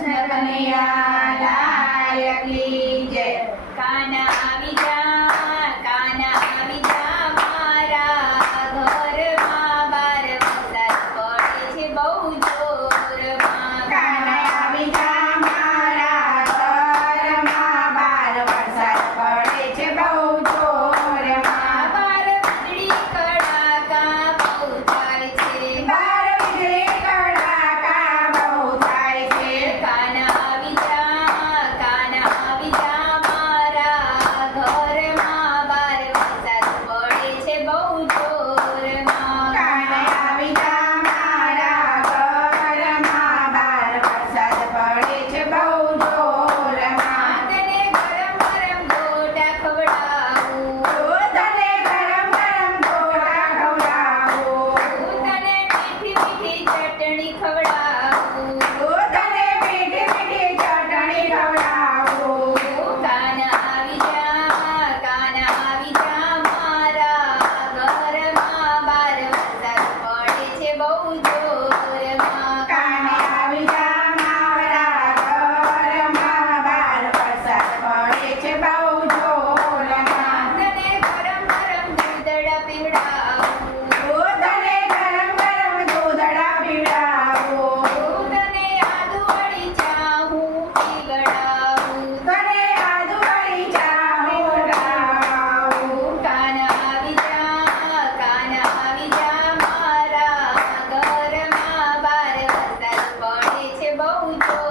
કૃષ્ણ કનૈયા લાલ કી જય. કાના આવી જા મારા ઘરમાં, બાર વરસાદ પડે છે બહુ જોરમાં. કાના આવી જા મારા ઘરમાં, બાર વરસાદ પડે છે બહુ જોરમાં. બાર વીજળી કડાકા બહુ થાય છે. બાર વીજળી કડાકા બહુ થાય છે. કાના આવી જા મારા ઘરમાં, બાર વરસાદ પડે છે બહુ જોરમાં. કાના આવી જા મારા ઘરમાં, બાર વરસાદ પડે છે બહુ જોરમાં. તને ગરમ ગરમ ગોટા ખવડાવું, તને ગરમ ગરમ ગોટા ખવડાવું. તને મીઠી મીઠી ચટણી ખવડાવું. તને મીઠી મીઠી ચટણી ખવડાવું. કાના આવી જા મારા ઘરમાં, બાર વરસાદ પડે છે બહુ જોરમાં. કાને આવી જા મારા ઘરમાં, બાર વરસાદ પડે છે બહુ જોરમાં. તને ગરમ ગરમ દૂધડા પીવડાવું, તને ગરમ ગરમ દૂધડા પીવડાવું. તને આદુવાળી ચા હું પીવડાવું. તને આદુવાળી ચા પીવડાવું. કાના આવી જા મારા ઘરમાં, બાર વરસાદ પડે છે બહુ જોરમાં.